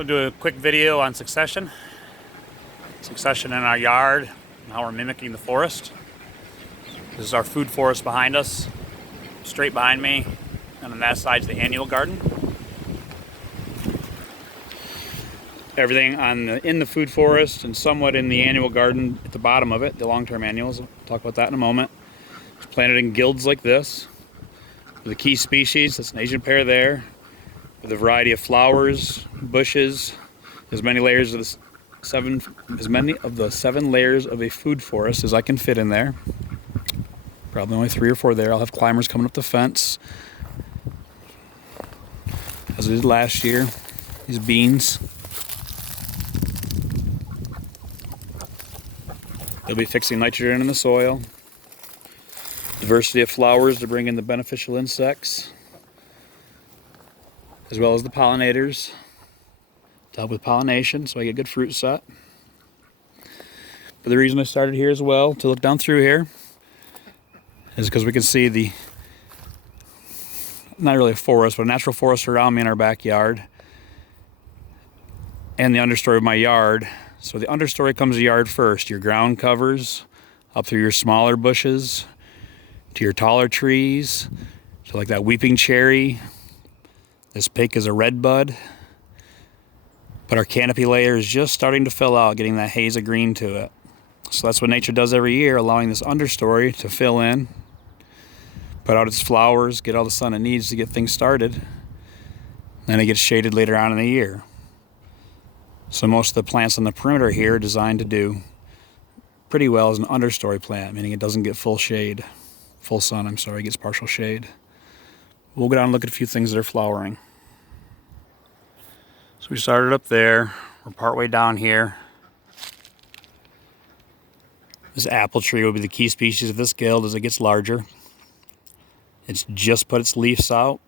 We'll do a quick video on succession. Succession in our yard and how we're mimicking the forest. This is our food forest behind us, straight behind me, and on that side's the annual garden. Everything in the food forest and somewhat in the annual garden at the bottom of it, the long-term annuals. We'll talk about that in a moment. It's planted in guilds like this. The key species, that's an Asian pear there, with a variety of flowers, bushes, as many layers of the seven layers of a food forest as I can fit in there. Probably only 3 or 4 there. I'll have climbers coming up the fence, as I did last year. These beans. They'll be fixing nitrogen in the soil. Diversity of flowers to bring in the beneficial insects, as well as the pollinators to help with pollination, so I get good fruit set. But the reason I started here as well, to look down through here, is because we can see the, not really a forest, but a natural forest around me in our backyard, and the understory of my yard. So the understory comes the yard first, your ground covers, up through your smaller bushes, to your taller trees, so like that weeping cherry. This pink is a red bud, but our canopy layer is just starting to fill out, getting that haze of green to it. So that's what nature does every year, allowing this understory to fill in, put out its flowers, get all the sun it needs to get things started. Then it gets shaded later on in the year. So most of the plants on the perimeter here are designed to do pretty well as an understory plant, meaning it doesn't get full shade. Full sun, I'm sorry, it gets partial shade. We'll go down and look at a few things that are flowering. So we started up there. We're partway down here. This apple tree will be the key species of this guild as it gets larger. It's just put its leaves out.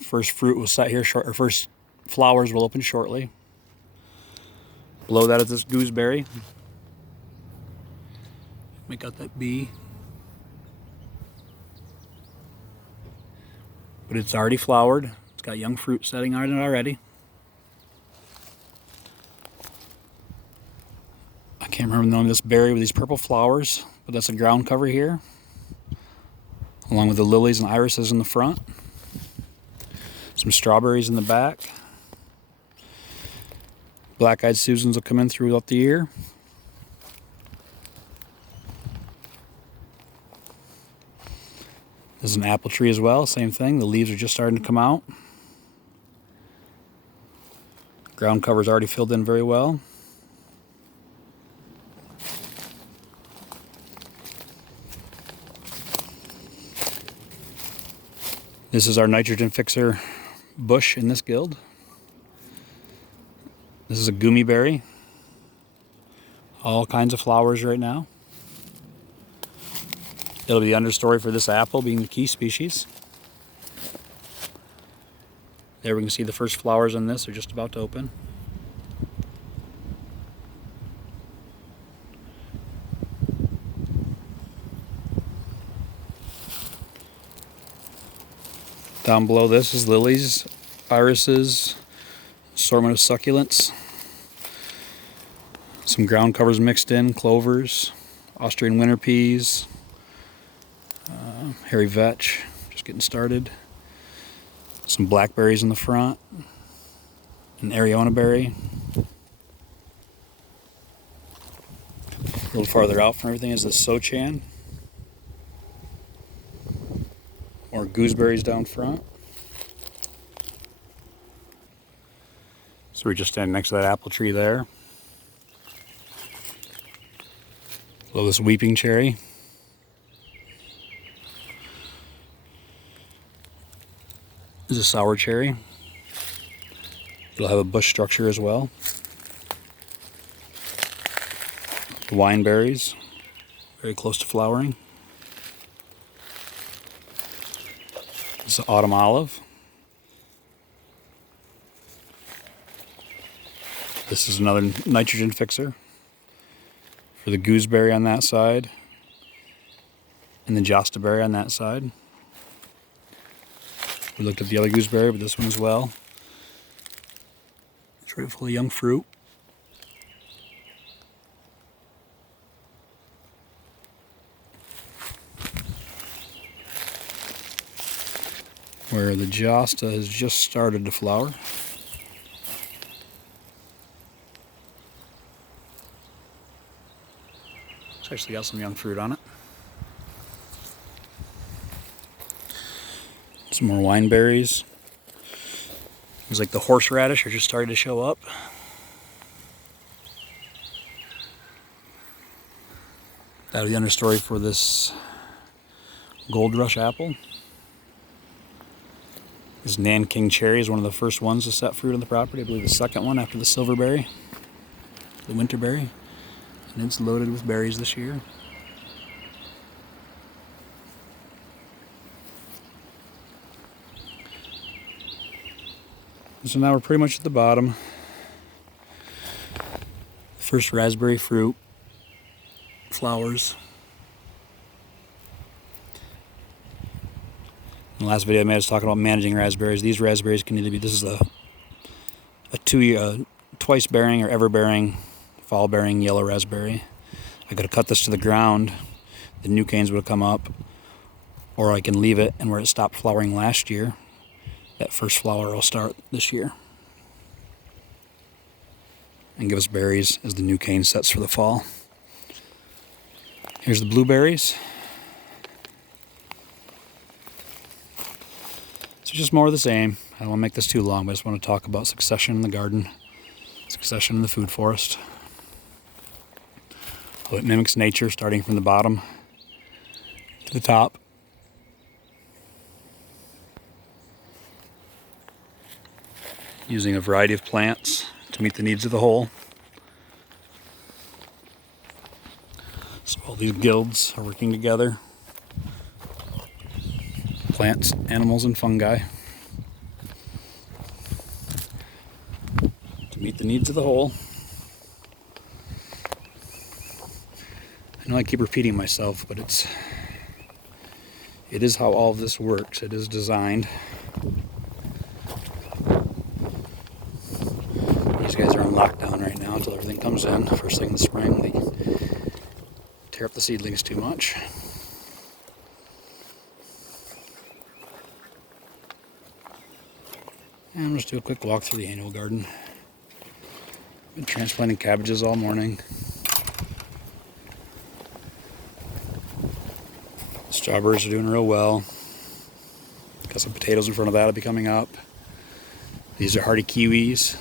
First fruit will set here short, or first flowers will open shortly. Below that is this gooseberry. We got that bee. But it's already flowered. It's got young fruit setting on it already. I can't remember the name of this berry with these purple flowers, but that's a ground cover here, along with the lilies and irises in the front. Some strawberries in the back. Black-eyed Susans will come in throughout the year. There's an apple tree as well, same thing. The leaves are just starting to come out. Ground cover's already filled in very well. This is our nitrogen fixer bush in this guild. This is a gummy berry. All kinds of flowers right now. It'll be the understory for this apple, being the key species. There we can see the first flowers on this are just about to open. Down below this is lilies, irises, assortment of succulents. Some ground covers mixed in, clovers, Austrian winter peas, hairy vetch, just getting started. Some blackberries in the front, an Arizona berry. A little farther out from everything is the Sochan. More gooseberries down front. So we're just standing next to that apple tree there. Below this weeping cherry. This is a sour cherry. It'll have a bush structure as well. Wine berries, very close to flowering. This is autumn olive. This is another nitrogen fixer for the gooseberry on that side and the jostaberry on that side. We looked at the other gooseberry, but this one as well. Tray full of young fruit. Where the Josta has just started to flower. It's actually got some young fruit on it. Some more wine berries. Things like the horseradish are just starting to show up. That'll be the understory for this Gold Rush apple. This Nanking cherry is one of the first ones to set fruit on the property. I believe the second one after the silverberry, the winterberry. And it's loaded with berries this year. So now we're pretty much at the bottom. First raspberry fruit, flowers. In the last video I made, I was talking about managing raspberries. These raspberries can either be, this is a twice bearing or ever bearing, fall bearing yellow raspberry. I could have cut this to the ground, the new canes would have come up, or I can leave it, and where it stopped flowering last year, that first flower will start this year and give us berries as the new cane sets for the fall. Here's the blueberries. So just more of the same. I don't want to make this too long, but I just want to talk about succession in the garden, succession in the food forest. How it mimics nature, starting from the bottom to the top. Using a variety of plants to meet the needs of the whole. So all these guilds are working together. Plants, animals, and fungi to meet the needs of the whole. I know I keep repeating myself, but it is how all of this works. It is designed. These guys are on lockdown right now until everything comes in. First thing in the spring, they tear up the seedlings too much. And I'm just do a quick walk through the annual garden. Been transplanting cabbages all morning. Strawberries are doing real well. Got some potatoes in front of that will be coming up. These are hardy kiwis.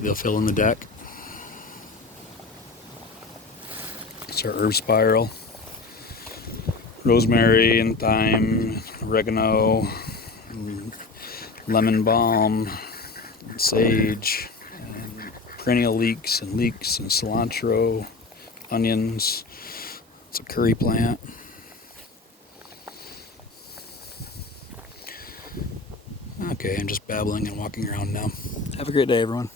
They'll fill in the deck. It's our herb spiral. Rosemary and thyme, oregano, and lemon balm, and sage, and perennial leeks and cilantro, onions. It's a curry plant. Okay, I'm just babbling and walking around now. Have a great day, everyone.